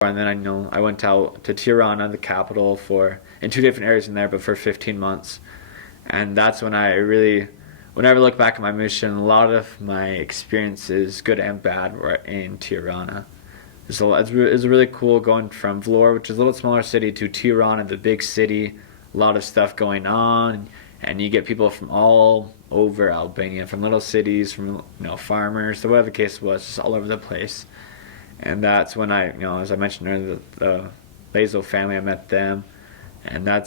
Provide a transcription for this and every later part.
and then I went out to Tirana, the capital, for in two different areas in there, but for 15 months. And that's when I really, whenever I look back at my mission, a lot of my experiences, good and bad, were in Tirana. So it was really cool going from Vlor, which is a little smaller city, to Tirana, the big city. A lot of stuff going on, and you get people from all over Albania, from little cities, from farmers, so whatever the case was, just all over the place. And that's when as I mentioned earlier, the Basil family, I met them, and I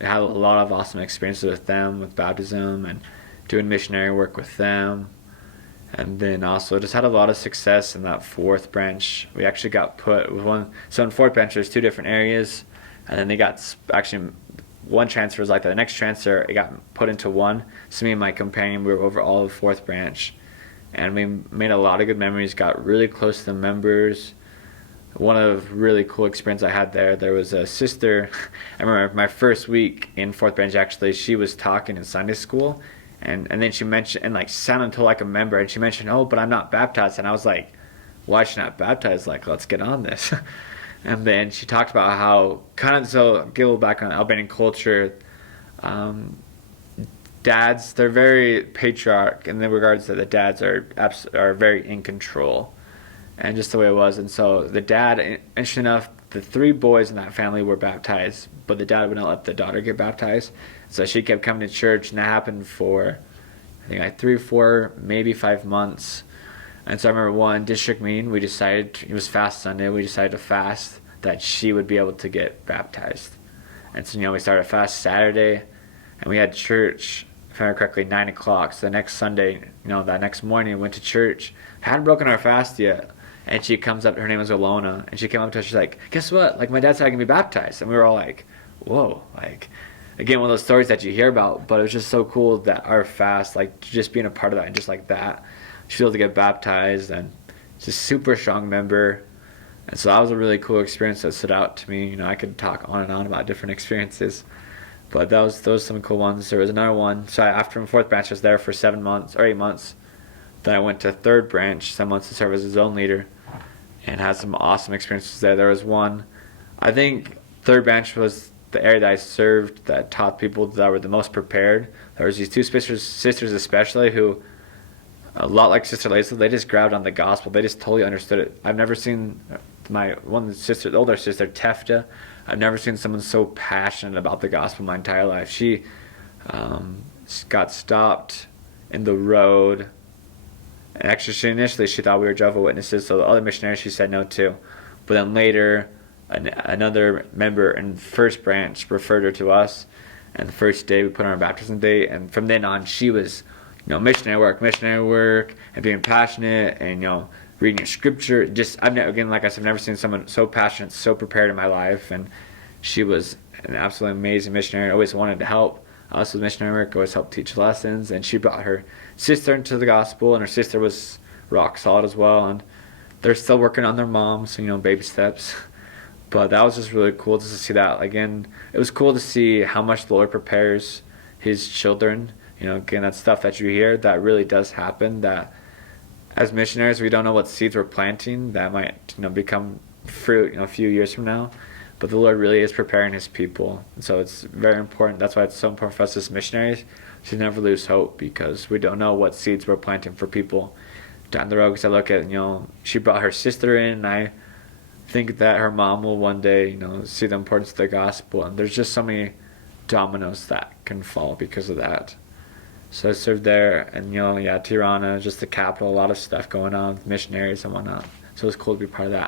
had a lot of awesome experiences with them, with baptism and doing missionary work with them. And then also just had a lot of success in that fourth branch. We actually got put with one. So in fourth branch, there's two different areas, and then they got actually one transfer was like that. The next transfer, it got put into one. So me and my companion, we were over all of fourth branch, and we made a lot of good memories. Got really close to the members. One of the really cool experience I had there was a sister. I remember my first week in fourth branch. Actually, she was talking in Sunday school. And then she mentioned, and like sounded to like a member, and she mentioned, oh, but I'm not baptized. And I was like, why is she not baptized? Like, let's get on this. And then she talked about how, so get a little back on Albanian culture, dads, they're very patriarch in the regards that the dads are very in control, and just the way it was. And so the dad, interesting enough, the three boys in that family were baptized, but the dad would not let the daughter get baptized. So she kept coming to church, and that happened for, I think, like 3, 4, maybe 5 months. And so I remember one district meeting, we decided, it was Fast Sunday, we decided to fast that she would be able to get baptized. And so, we started fast Saturday, and we had church, if I remember correctly, 9 o'clock. So the next Sunday, that next morning, we went to church. Hadn't broken our fast yet. And she comes up, her name was Alona, and she came up to us, she's like, guess what? Like, my dad said I can be baptized. And we were all like, whoa, like, again, one of those stories that you hear about, but it was just so cool that our fast, like, just being a part of that, and just like that, she was able to get baptized, and she's a super strong member. And so that was a really cool experience that stood out to me. I could talk on and on about different experiences, but those some cool ones. There was another one. So after fourth branch, I was there for 7 months or 8 months. Then I went to third branch, 7 months, to serve as his own leader, and had some awesome experiences there. There was one, I think third branch was the area that I served that taught people that were the most prepared. There was these two sisters especially, who, a lot like Sister Lisa, they just grabbed on the gospel. They just totally understood it. I've never seen my the older sister, Tefta, I've never seen someone so passionate about the gospel my entire life. She got stopped in the road. And actually, initially she thought we were Jehovah's Witnesses, so the other missionaries she said no to. But then later, another member in first branch referred her to us, and the first day we put on our baptism date, and from then on she was, missionary work, and being passionate, and reading scripture. Just again, like I said, I've never seen someone so passionate, so prepared in my life, and she was an absolutely amazing missionary. I always wanted to help us with missionary work, always helped teach lessons, and she brought her sister into the gospel, and her sister was rock solid as well, and they're still working on their moms, baby steps. But that was just really cool just to see that. Again, it was cool to see how much the Lord prepares his children. Again, that stuff that you hear, that really does happen, that as missionaries, we don't know what seeds we're planting that might, become fruit, a few years from now. But the Lord really is preparing his people. And so it's very important. That's why it's so important for us as missionaries to never lose hope, because we don't know what seeds we're planting for people down the road. Because I look at, she brought her sister in, and I think that her mom will one day, see the importance of the gospel. And there's just so many dominoes that can fall because of that. So I served there, and Tirana, just the capital, a lot of stuff going on with missionaries and whatnot. So it was cool to be part of that.